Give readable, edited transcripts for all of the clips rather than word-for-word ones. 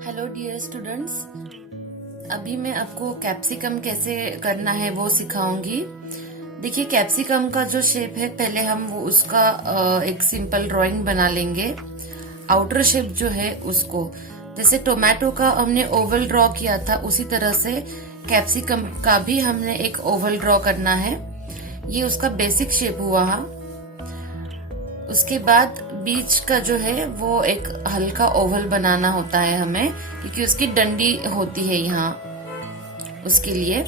Hello dear students. अभी मैं आपको कैप्सिकम कैसे करना है वो सिखाऊंगी। देखिए, कैप्सिकम का जो शेप है, पहले हम वो उसका एक सिंपल ड्राइंग बना लेंगे। आउटर शेप जो है उसको, जैसे टोमेटो का हमने ओवल ड्रॉ किया था, उसी तरह से कैप्सिकम का भी हमने एक ओवल ड्रॉ करना है। ये उसका बेसिक शेप हुआ। उसके बाद बीच का जो है वो एक हल्का ओवल बनाना होता है हमें, क्योंकि उसकी डंडी होती है यहाँ, उसके लिए।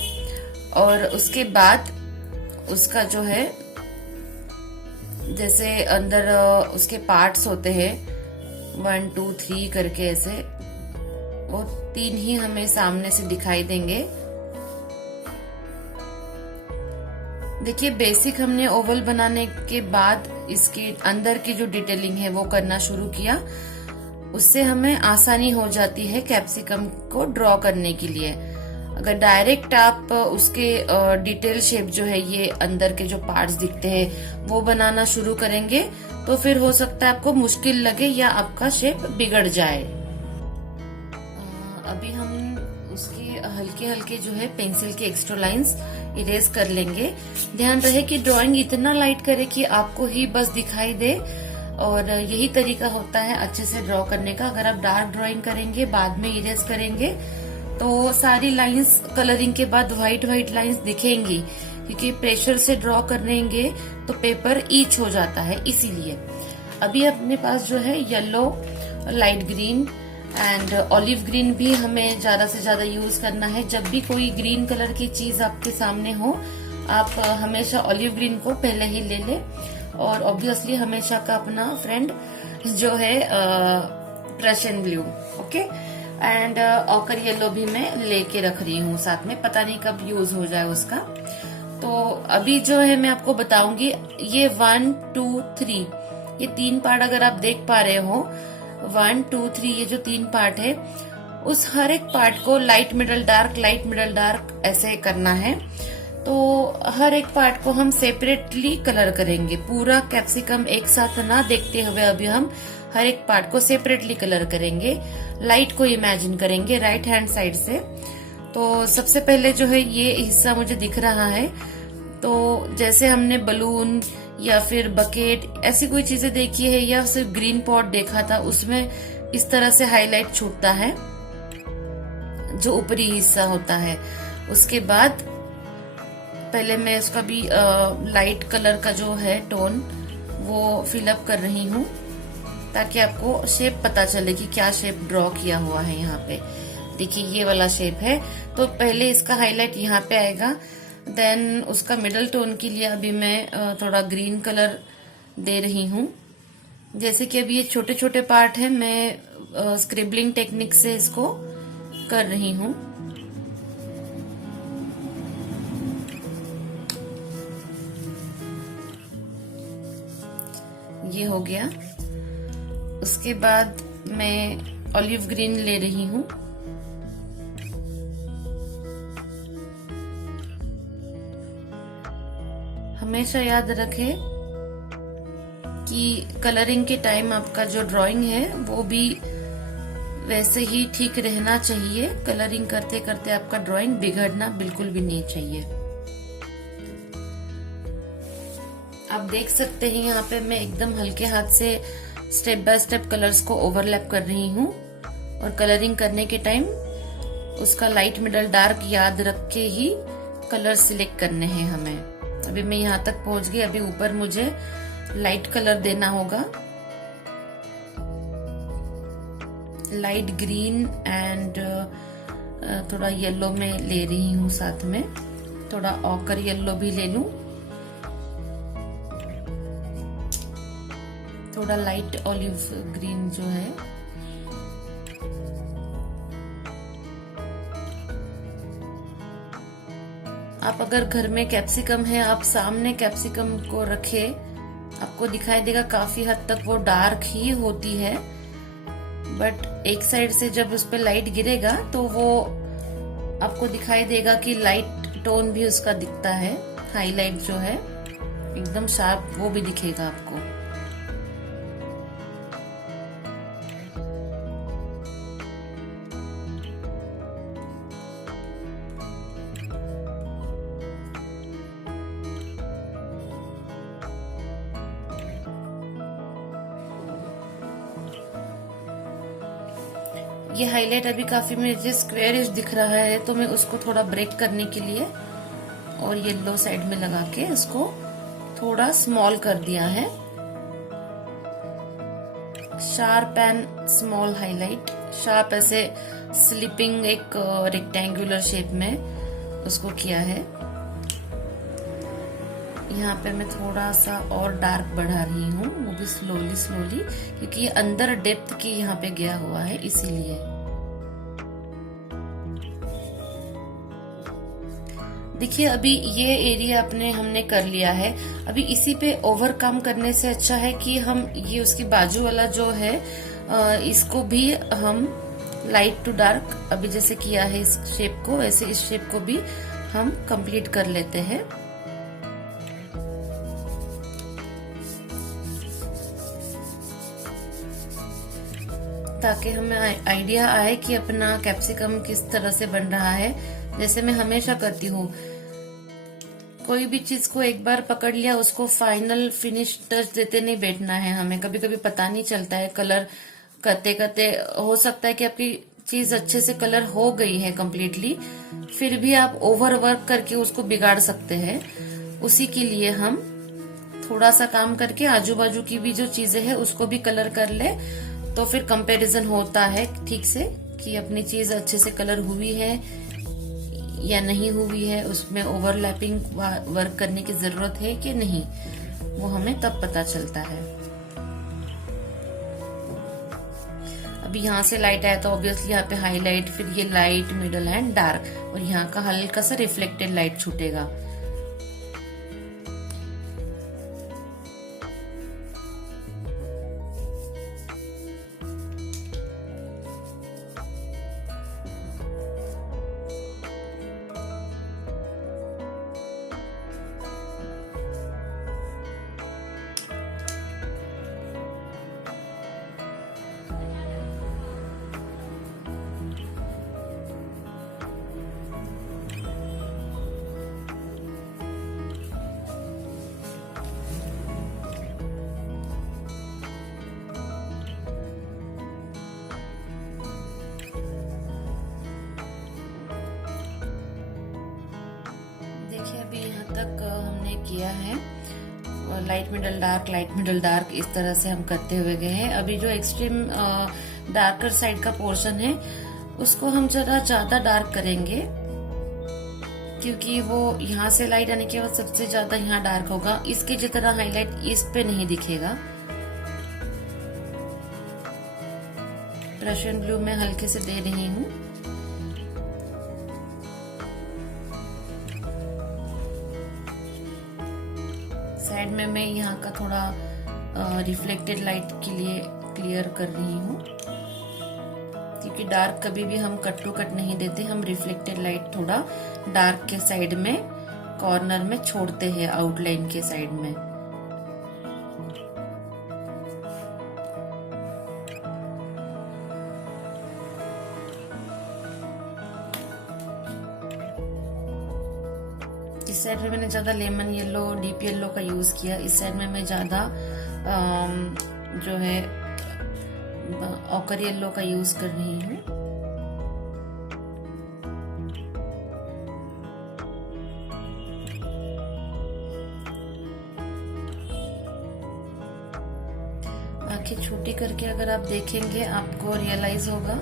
और उसके बाद उसका जो है, जैसे अंदर उसके पार्ट्स होते हैं 1 2 3 करके, ऐसे वो 3 ही हमें सामने से दिखाई देंगे। देखिए, बेसिक हमने ओवल बनाने के बाद इसके अंदर की जो डिटेलिंग है वो करना शुरू किया। उससे हमें आसानी हो जाती है कैप्सिकम को ड्रॉ करने के लिए। अगर डायरेक्ट आप उसके डिटेल शेप जो है, ये अंदर के जो पार्ट्स दिखते हैं वो बनाना शुरू करेंगे तो फिर हो सकता है आपको मुश्किल लगे या आपका शेप बिगड़ जाए। अभी हम उसके हल्के हल्के जो है पेंसिल के एक्स्ट्रा लाइंस इरेज कर लेंगे। ध्यान रहे कि ड्राइंग इतना लाइट करे कि आपको ही बस दिखाई दे, और यही तरीका होता है अच्छे से ड्रॉ करने का। अगर आप डार्क ड्राइंग करेंगे, बाद में इरेज करेंगे, तो सारी लाइंस कलरिंग के बाद व्हाइट व्हाइट लाइंस दिखेंगी, क्योंकि प्रेशर से ड्रॉ करेंगे तो पेपर ईच हो जाता है, इसीलिए। अभी अपने पास जो है yellow, light green and olive green भी हमें ज्यादा से ज्यादा यूज करना है। जब भी कोई ग्रीन कलर की चीज आपके सामने हो, आप हमेशा ऑलिव ग्रीन को पहले ही ले ले। और ऑब्वियसली हमेशा का अपना फ्रेंड जो है Prussian blue, okay. And occur yellow भी मैं लेके रख रही हूँ साथ में, पता नहीं कब यूज हो जाए उसका। तो अभी जो है मैं आपको बताऊंगी, ये 1 2 3 ये 3 पार्ट अगर आप देख पा रहे हो, 1 2 3 ये जो 3 पार्ट है, उस हर एक पार्ट को light middle dark, light middle dark ऐसे करना है। तो हर एक पार्ट को हम सेपरेटली कलर करेंगे। पूरा कैप्सिकम एक साथ ना देखते हुए अभी हम हर एक पार्ट को सेपरेटली कलर करेंगे। लाइट को इमेजिन करेंगे राइट हैंड साइड से। तो सबसे पहले जो है ये हिस्सा मुझे दिख रहा है, तो जैसे हमने बलून या फिर बकेट ऐसी कोई चीजें देखी है, या सिर्फ ग्रीन पॉट देखा था, उसमें इस तरह से हाईलाइट छूटता है जो ऊपरी हिस्सा होता है। उसके बाद पहले मैं उसका भी लाइट कलर का जो है टोन वो फिलअप कर रही हूँ, ताकि आपको शेप पता चले कि क्या शेप ड्रॉ किया हुआ है। यहाँ पे देखिए, ये वाला शेप है, तो पहले इसका हाईलाइट यहाँ पे आएगा। देन उसका मिडल टोन के लिए अभी मैं थोड़ा ग्रीन कलर दे रही हूँ। जैसे कि अभी ये छोटे छोटे पार्ट है, मैं स्क्रिबलिंग टेक्निक से इसको कर रही हूँ। ये हो गया। उसके बाद मैं ऑलिव ग्रीन ले रही हूँ। हमेशा याद रखें कि कलरिंग के टाइम आपका जो ड्राइंग है वो भी वैसे ही ठीक रहना चाहिए। कलरिंग करते करते आपका ड्राइंग बिगड़ना बिल्कुल भी नहीं चाहिए। आप देख सकते हैं यहाँ पे मैं एकदम हल्के हाथ से स्टेप बाय स्टेप कलर्स को ओवरलैप कर रही हूँ। और कलरिंग करने के टाइम उसका लाइट मिडल डार्क याद रख के ही कलर सिलेक्ट करने हैं हमें। अभी मैं यहाँ तक पहुंच गई। अभी ऊपर मुझे लाइट कलर देना होगा, लाइट ग्रीन एंड थोड़ा येलो में ले रही हूँ साथ में। थोड़ा ऑकर येलो भी ले लूं, थोड़ा लाइट ऑलिव ग्रीन जो है। आप अगर घर में कैप्सिकम है, आप सामने कैप्सिकम को रखे, आपको दिखाई देगा काफी हद तक वो डार्क ही होती है, बट एक साइड से जब उस पर लाइट गिरेगा तो वो आपको दिखाई देगा कि लाइट टोन भी उसका दिखता है। हाईलाइट जो है एकदम शार्प, वो भी दिखेगा आपको। ये हाईलाइट अभी काफी मुझे स्क्वेयरिश दिख रहा है, तो मैं उसको थोड़ा ब्रेक करने के लिए और येलो साइड में लगा के इसको थोड़ा स्मॉल कर दिया है। Sharp and small highlight, sharp ऐसे स्लिपिंग एक रेक्टेंगुलर शेप में उसको किया है। यहाँ पे मैं थोड़ा सा और डार्क बढ़ा रही हूँ, वो भी स्लोली स्लोली, क्योंकि ये अंदर डेप्थ की यहाँ पे गया हुआ है इसीलिए। देखिए अभी ये एरिया हमने कर लिया है। अभी इसी पे ओवरकम करने से अच्छा है कि हम ये उसकी बाजू वाला जो है इसको भी हम लाइट टू डार्क, अभी जैसे किया है इस शेप को, वैसे इस शेप को भी हम कंप्लीट कर लेते हैं। ताकि हमें आइडिया आए कि अपना कैप्सिकम किस तरह से बन रहा है। जैसे मैं हमेशा करती हूँ, कोई भी चीज को एक बार पकड़ लिया, उसको फाइनल फिनिश टच देते नहीं बैठना है हमें। कभी कभी पता नहीं चलता है, कलर करते करते हो सकता है कि आपकी चीज अच्छे से कलर हो गई है कम्प्लीटली, फिर भी आप ओवर वर्क करके उसको बिगाड़ सकते हैं। उसी के लिए हम थोड़ा सा काम करके आजू बाजू की भी जो चीजें हैं उसको भी कलर कर ले, तो फिर कंपैरिजन होता है ठीक से कि अपनी चीज अच्छे से कलर हुई है या नहीं हुई है, उसमें ओवरलैपिंग वर्क करने की जरूरत है कि नहीं, वो हमें तब पता चलता है। अभी यहाँ से लाइट आया तो ऑब्वियसली यहाँ पे हाईलाइट, फिर ये लाइट, मिडल एंड डार्क, और यहाँ का हल्का सा रिफ्लेक्टेड लाइट छूटेगा। अभी यहाँ तक हमने किया है light middle dark, light middle dark, इस तरह से हम करते हुए गए हैं। अभी जो एक्सट्रीम डार्कर साइड का पोर्शन है उसको हम जरा ज्यादा डार्क करेंगे, क्योंकि वो यहाँ से लाइट आने के बाद सबसे ज्यादा यहाँ डार्क होगा। इसके जितना हाईलाइट इस पे नहीं दिखेगा। रशियन ब्लू में हल्के से दे रही हूँ। साइड में मैं यहाँ का थोड़ा रिफ्लेक्टेड लाइट के लिए क्लियर कर रही हूँ, क्योंकि डार्क कभी भी हम कट टू कट नहीं देते, हम रिफ्लेक्टेड लाइट थोड़ा डार्क के साइड में कॉर्नर में छोड़ते हैं, आउटलाइन के साइड में। इस साइड में मैंने ज्यादा लेमन येलो, डीप येलो का यूज किया। इस साइड में मैं ज्यादा जो है ऑकर येलो का यूज कर रही हूँ। आंखें छोटी करके अगर आप देखेंगे आपको रियलाइज होगा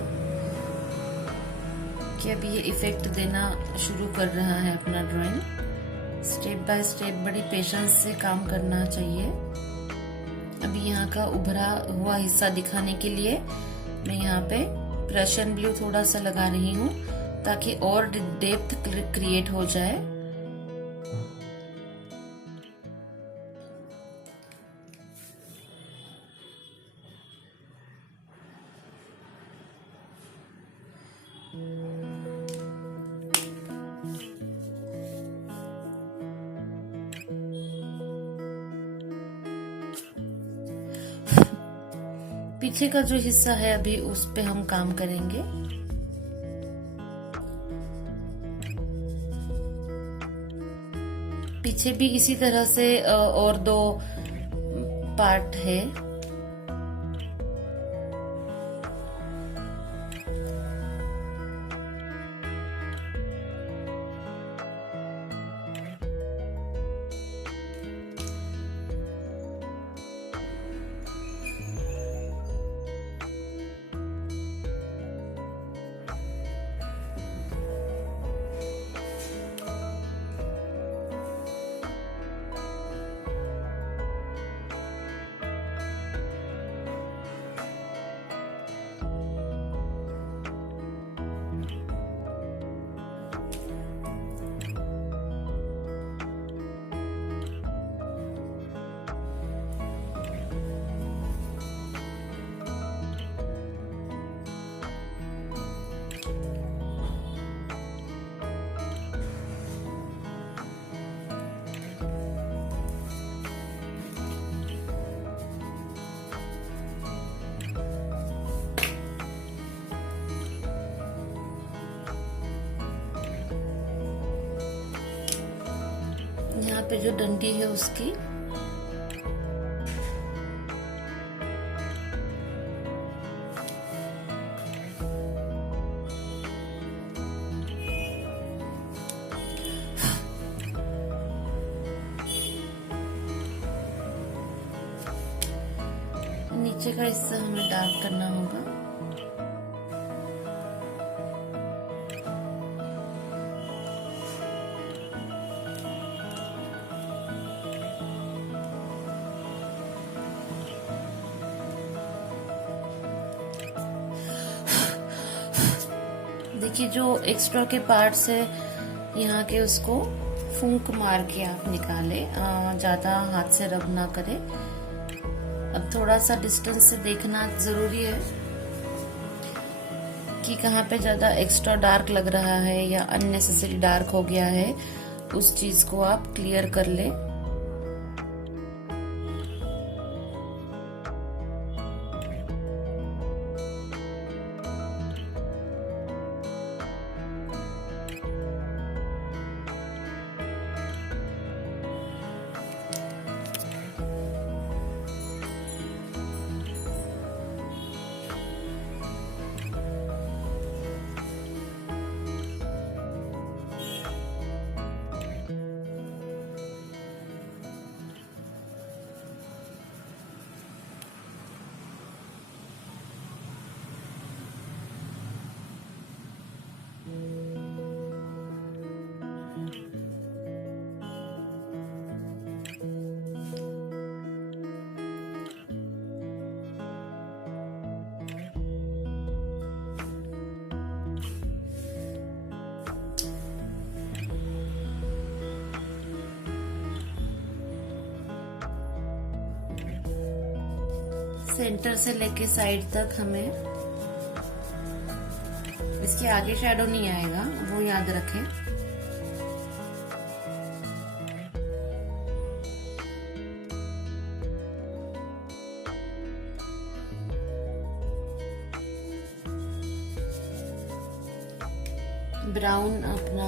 कि अब ये इफेक्ट देना शुरू कर रहा है अपना ड्राइंग। स्टेप बाय स्टेप बड़ी पेशेंस से काम करना चाहिए। अभी यहाँ का उभरा हुआ हिस्सा दिखाने के लिए मैं यहाँ पे रशियन ब्लू थोड़ा सा लगा रही हूँ, ताकि और डेप्थ क्रिएट हो जाए। पीछे का जो हिस्सा है अभी उस पे हम काम करेंगे। पीछे भी इसी तरह से और दो पार्ट है। यहाँ पे जो डंडी है उसकी नीचे का हिस्सा हमें डार्क करना होगा। देखिए जो एक्स्ट्रा के पार्ट्स है यहाँ के, उसको फूंक मार के आप निकाले, ज्यादा हाथ से रब ना करें। अब थोड़ा सा डिस्टेंस से देखना जरूरी है कि कहाँ पे ज्यादा एक्स्ट्रा डार्क लग रहा है या अननेसेसरी डार्क हो गया है, उस चीज को आप क्लियर कर ले। सेंटर से लेके साइड तक हमें, इसके आगे शैडो नहीं आएगा, वो याद रखें। ब्राउन अपना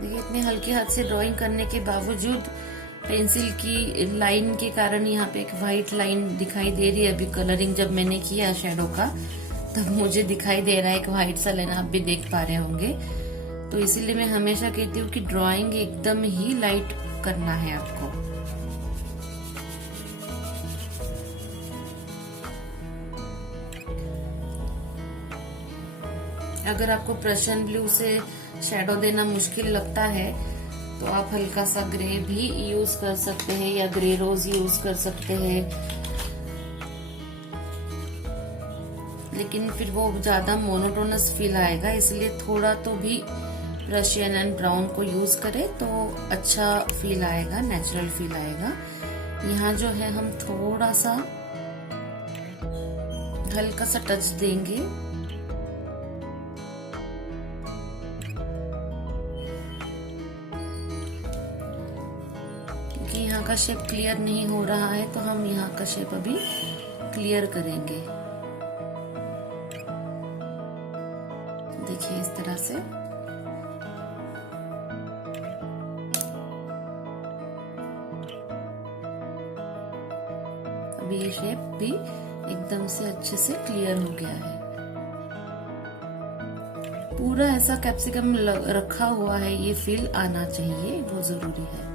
देखिए, इतने हल्के हाथ से ड्राइंग करने के बावजूद पेंसिल की लाइन के कारण यहाँ पे एक वाइट लाइन दिखाई दे रही है। अभी कलरिंग जब मैंने किया शैडो का, तब मुझे दिखाई दे रहा है एक वाइट सा लाइन, आप भी देख पा रहे होंगे। तो इसीलिए मैं हमेशा कहती हूँ कि ड्राइंग एकदम ही लाइट करना है आपको। अगर आपको प्रशन ब्लू से शैडो देना मुश्किल लगता है तो आप हल्का सा ग्रे भी यूज कर सकते हैं या ग्रे रोज यूज कर सकते हैं, लेकिन फिर वो ज्यादा मोनोटोनस फील आएगा। इसलिए थोड़ा तो भी रशियन एंड ब्राउन को यूज करें तो अच्छा फील आएगा, नेचुरल फील आएगा। यहाँ जो है हम थोड़ा सा हल्का सा टच देंगे। यहाँ का शेप क्लियर नहीं हो रहा है तो हम यहाँ का शेप अभी क्लियर करेंगे। देखिए इस तरह से। अभी ये शेप भी एकदम से अच्छे से क्लियर हो गया है। पूरा ऐसा कैप्सिकम रखा हुआ है, ये फील आना चाहिए, वो जरूरी है।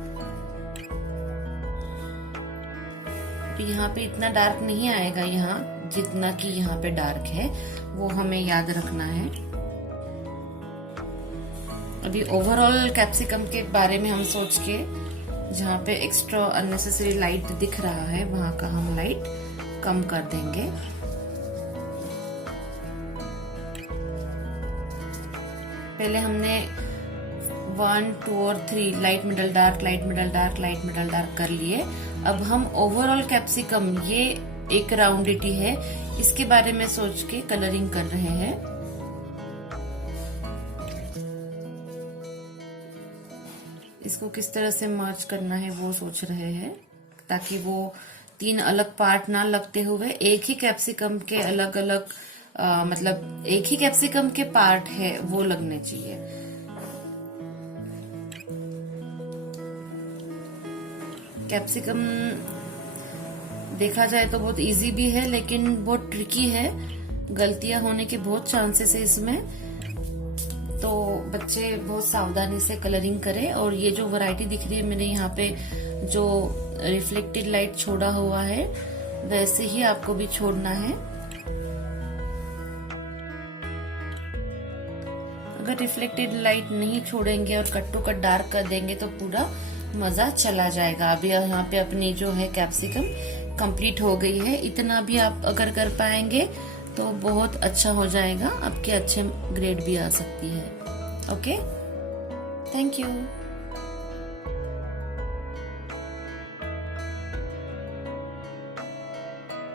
यहाँ पे इतना डार्क नहीं आएगा, यहाँ जितना कि यहाँ पे डार्क है वो हमें याद रखना है। अभी ओवरऑल कैप्सिकम के बारे में हम सोच के, जहाँ पे एक्स्ट्रा अननेसेसरी लाइट दिख रहा है वहां का हम लाइट कम कर देंगे। पहले हमने 1, 2 और 3 light middle dark, light middle dark, light middle dark कर लिए। अब हम ओवरऑल कैप्सिकम, ये एक राउंडिटी है, इसके बारे में सोच के कलरिंग कर रहे हैं। इसको किस तरह से मर्ज करना है वो सोच रहे हैं, ताकि वो 3 अलग पार्ट ना लगते हुए एक ही कैप्सिकम के अलग अलग मतलब एक ही कैप्सिकम के पार्ट है वो लगने चाहिए। कैप्सिकम देखा जाए तो बहुत इजी भी है, लेकिन बहुत ट्रिकी है, गलतियां होने के बहुत चांसेस है इसमें, तो बच्चे बहुत सावधानी से कलरिंग करें। और ये जो वैरायटी दिख रही है मैंने यहाँ पे जो रिफ्लेक्टेड लाइट छोड़ा हुआ है वैसे ही आपको भी छोड़ना है। अगर रिफ्लेक्टेड लाइट नहीं छोड़ेंगे और कट टू कट डार्क कर देंगे तो पूरा मजा चला जाएगा। अभी यहाँ पे अपनी जो है कैप्सिकम कंप्लीट हो गई है। इतना भी आप अगर कर पाएंगे तो बहुत अच्छा हो जाएगा, आपके अच्छे ग्रेड भी आ सकती है। Okay, thank you.